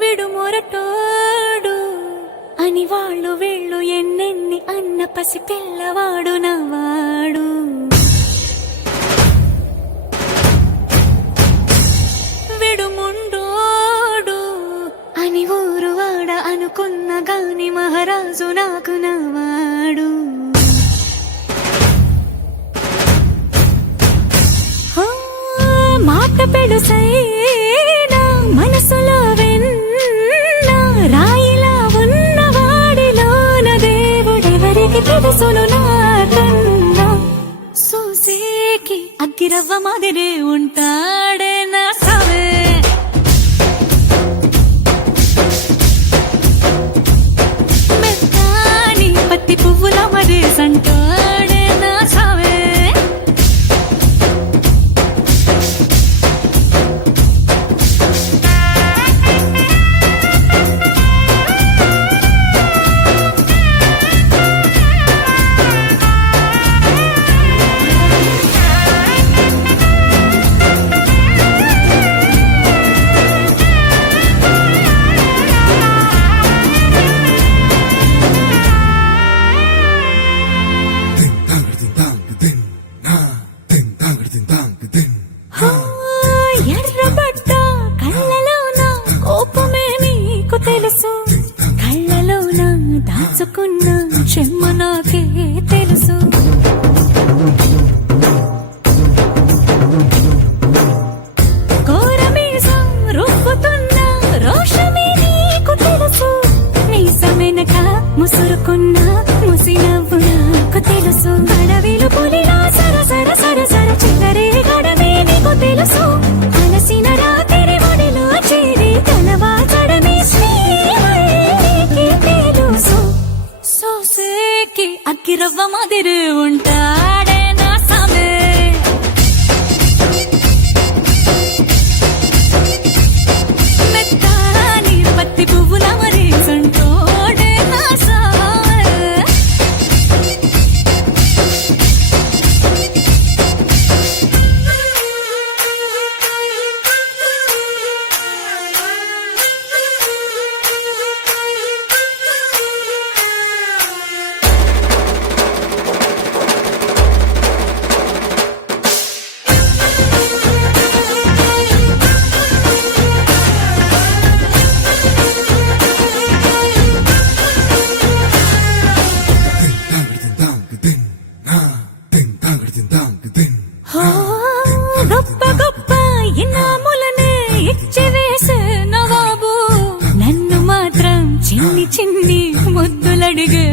విడు మొరటోడు అని వాళ్ళు వీళ్ళు ఎన్నెన్ని అన్న పసి పిల్లవాడు నవ్వాడు. విడు ముండోడు అని ఊరు వాడ అనుకున్న గాని మహారాజు నాకు నవ్వాడు. మాట పెడుసైనా మనసులో వెన్న రాయిలా ఉన్నవాడిలోన దేవుడెవరికి తెలుసును నాకన్నా. సూసేకి అగ్గిరవ్వ మాదిరే ఉంటాడే నా సావే. మెత్తాని పత్తి పువ్వుల మరే సంటాడే నా సావే. ఎర్రబడ్డ కళ్ళలోన కోపమే నీకు తెలుసు, కళ్ళలోన దాచుకున్న చెమ్మ నాకే తెలుసు. కోరమీసం రుబ్బుతున్న రోషమే నీకు తెలుసు, మీసమెనక ముసురుకున్న ముసి నవ్వు నాకు తెలుసు. అడవిలు పులిలా సరసర సరసర చిల్లరే గడమే నీకు తెలుసు, అలసిన రాత్రి ఒడిలో చేరి కలవాచడమే శ్రీకి తెలుసు. సోసేకి అగ్గిరవ్వ మాదిరి ఉంటాడే నా సామే. మెత్తాని పత్తి పువ్వుల మరి సంటోడే నా సామే. గొప్ప గొప్ప ఇనాములనే ఇచ్చి వేసే నవాబు, నన్ను మాత్రం చిన్ని చిన్ని ముద్దులడిగే